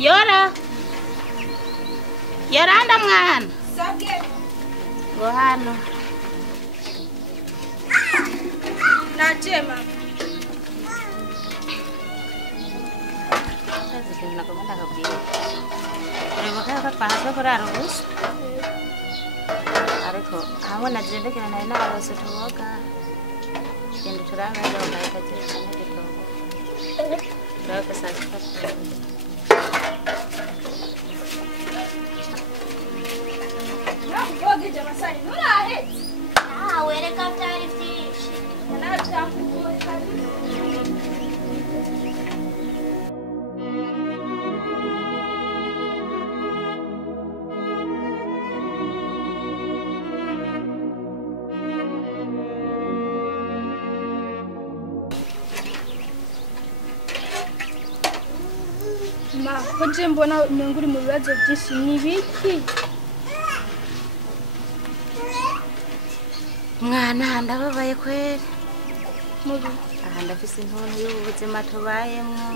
Yora. Yaranda mwana. Sabye. Ngo hano. Najema. Sasa kuna komanda kabisa. Kureba kaya twanazwe kurara ubusa. Ariko habona zindekera nayo n'abose tuboga. Genda turanga ngo bayitaje n'igitobo. Turaka sasa. Nakuvogeje amasani nurahetse. Wereka byari byinshi. Nabyakugoye kabisa. Ma, koje mbona umenga uri mu bibazo byinshi ni biki? Mwana ndababaye kweli. Mubi. Aha ndafise intuntu y'ubuzima tubayemwo.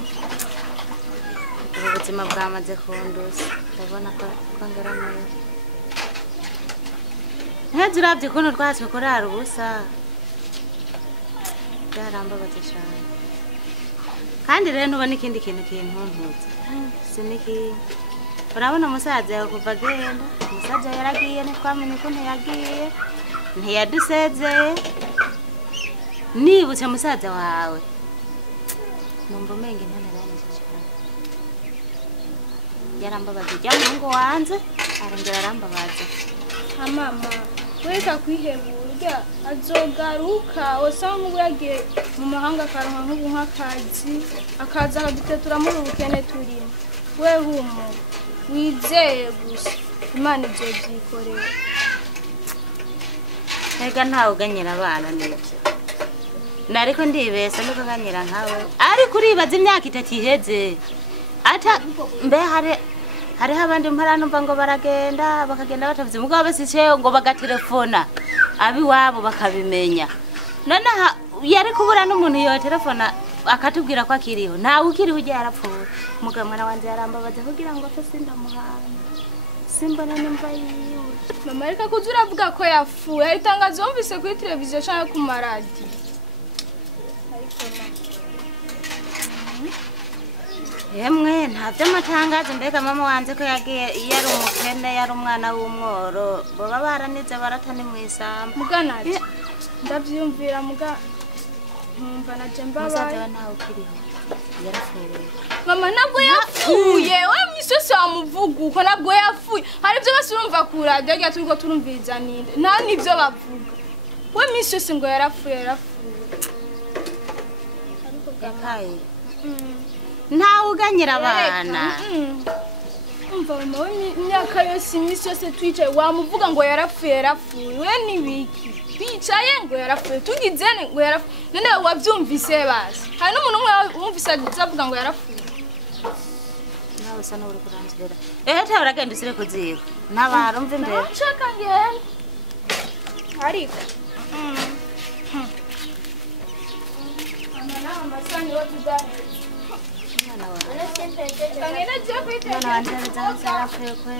Ubuzima bwamaze kunduza. Ndabona ko ngeramiye. Ntazi uravye ukuntu twatse kurara ubusa. Byarambabaza cyane. Kandi rero ntubona ikindi kintu kintuntuza. Siniki. Urabona umusaza yawe kuva agenda. Umusaza yaragiye ntitwamenye ukuntu yagiye. Ntiyadusezeye. Nibutse musaza wawe. Numva umenga intana nanje cyane. Yarambabaza ijya mungu wanze, arongera arambabaza. Ha mama, weka kwiheburya azogaruka wasanga yagiye mu mahanga karonka nk'ubu nk'akazi akaza akadutetura muri ubukene turimo. We humo wizeye gusa Imana izobyikorera. Ega ntawe uganyira abana nibyo. Nariko ndibesa nuko nganyira nkawe. Ariko uribaza imyaka itatu iheze. Ata mbe hari abandi mpara numva ngo baragenda bakagenda batavuze mugabo basice ngo bagatelefona. Abi wabo bakabimenya. None yari kubura n'umuntu yo telefona akatubwira ko akiriho. Ntawe ukiriho ujya yarapfuye. Mugamwana wanje yarambabaza kugira ngo afese ndamuhana. Simbona nimba yiwe. Mama reka kuza uravuga ko yafuye ayitangaza yumvise kuri televiziyo cyangwa ku maradiyo. Yemwe ntavyo matangazo mbega mama wanze ko yagiye yari umukene yari umwana w'umworo boba baranize baratani mu isamba. Muganaje ndavyumvira muga nkumva naje mbabaye. Musaza ntawe ukiriho yarafuye. Mama nabwo yafuye we misose wamuvuga uko nabwo yafuye hari ibyo basi urumva ku radio rya turiko turumviriza ninde nta nivyo bavuga we misose ngo yarafuye ariko gakaye ntawe uganyira abana. Umva mama we imyaka yose misose twicaye wamuvuga ngo yarafuye we nibiki bicaye ngo yarafuye tugizene ngo yarafuye none wavyumvise basi hari n'umuntu umwe wumvise avuga ngo yarafuye. Nawe sana uri kuranzira. Ete uragenda usire kuziba. Nabarumva imbere. Nshaka ngene. Ariko. Mama sani watudane. Mwana wawe. Kangena je kwite. Mwana wanje nzara kwe.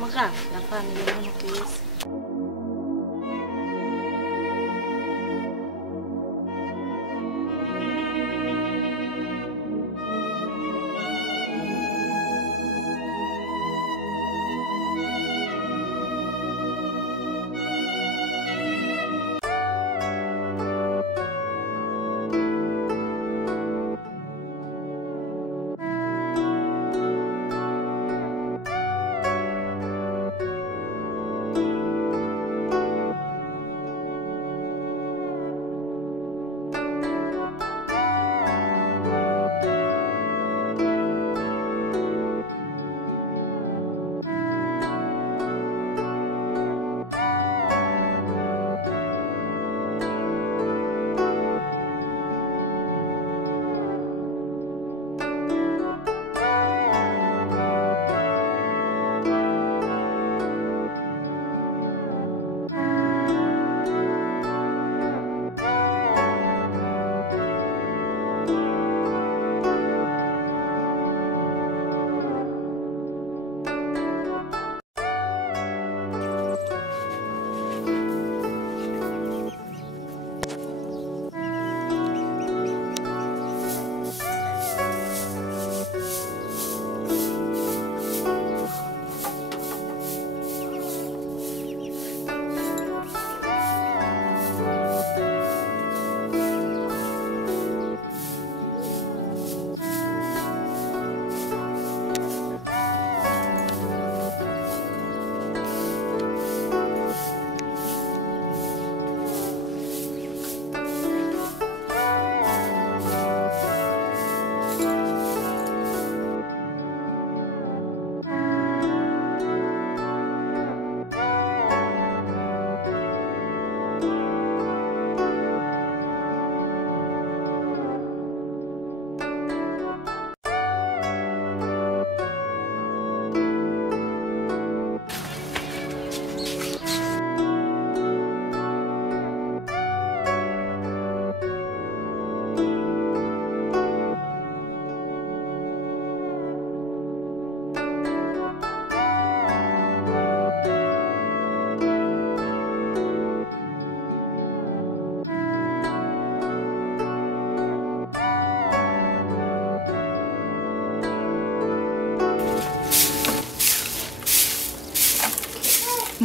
Muga nafani ibintu kwisi.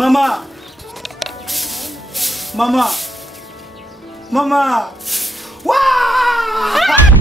Mama. Mama. Mama. Wow!